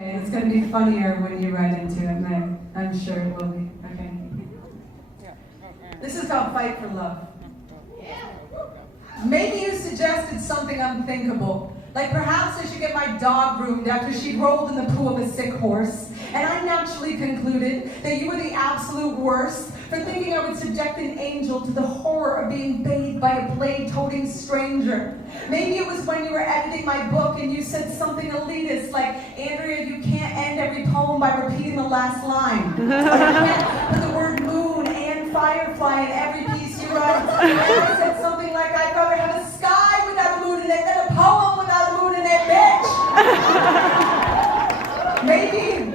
It's going to be funnier when you write into it, Meg. I'm sure it will be. Okay. This is called Fight for Love. Maybe you suggested something unthinkable. Like perhaps I should get my dog groomed after she'd rolled in the poo of a sick horse. And I naturally concluded that you were the absolute worst for thinking I would subject an angel to the horror of being bathed by a blade-toting stranger. Maybe it was when you were editing my book and you said something elitist like, Andrea, you can't end every poem by repeating the last line. Or you can't put the word moon and firefly in every piece you write. And I said something like, I'd rather have a sky without a moon in it than a poem without a moon in it, bitch! Maybe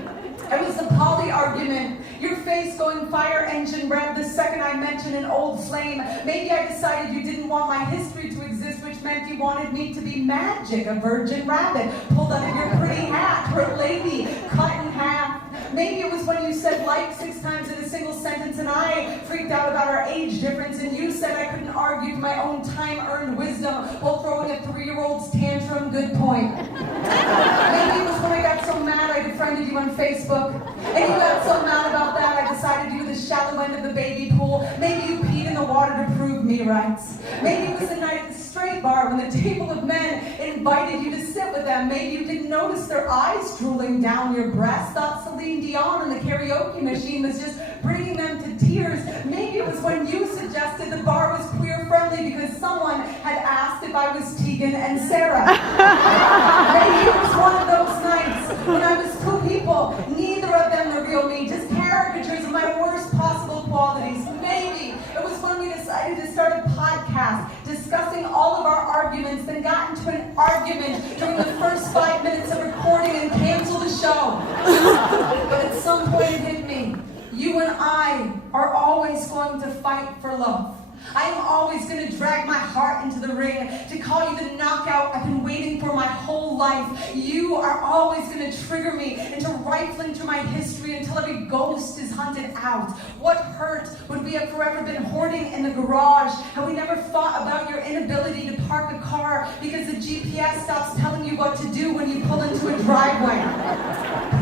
it was the poly argument. Your face going fire engine red the second I mentioned an old flame. Maybe I decided you didn't want my history to exist, which meant you wanted me to be magic, a virgin rabbit pulled out of your pretty hat, or a lady cut in half. Maybe it was when you said like 6 times in a single sentence and I freaked out about our age difference and you said I couldn't argue my own time-earned wisdom while throwing a 3-year-old's tantrum. Good point. Maybe it was when I got so mad I befriended you on Facebook and you got so mad about that I decided you were the shallow end of the baby pool. Maybe you peed in the water to prove me right. Maybe it was the night at the straight bar when the table of men invited you to sit with them. Maybe you didn't notice their eyes drooling down your breast. Thought Celine Dion on the karaoke machine was just bringing them to tears. Maybe it was when you suggested the bar was queer friendly because someone had asked if I was Tegan and Sarah. Maybe it was one of those nights when I was 2 people, neither of them the real me, just caricatures of my worst possible qualities. Maybe it was when we decided to start a podcast discussing all of our arguments, then got into an argument during the first 5 minutes of recording and canceled the show. But at some point it hit me. You and I are always going to fight for love. I am always going to drag my heart into the ring to call you the knockout I've been waiting for my whole life. You are always going to trigger me into rifling through my history until every ghost is hunted out. What hurt would we have forever been hoarding in the garage? Have we never fought about your inability to park a car because the GPS stops telling you what to do when you pull into a driveway?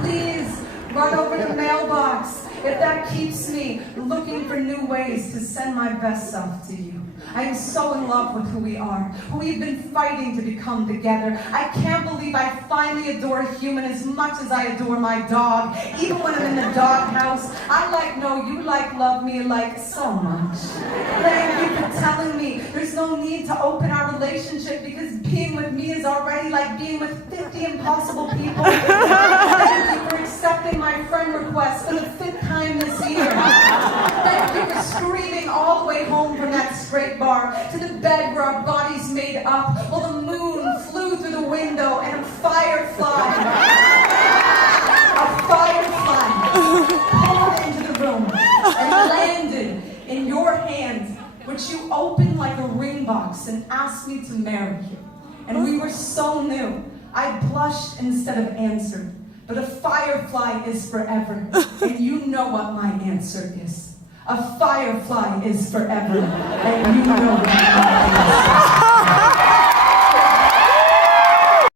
Please run over the mailbox if that keeps me looking for new ways to send my best self to you. I am so in love with who we are, who we've been fighting to become together. I can't believe I finally adore a human as much as I adore my dog. Even when I'm in the doghouse, I love me alike so much. Thank you for telling me there's no need to open our relationship because being with me is already like being with 50 impossible people. Thank you for accepting my friend request for the 5th time this year. Thank you for screaming all the way home from that straight bar to the bed where our bodies made up while the moon flew through the window and a firefly poured into the room and landed in your hand, which you opened like a ring box and asked me to marry you. And we were so new. I blushed instead of answered. But a firefly is forever, and you know what my answer is. A firefly is forever, and you know what mine is.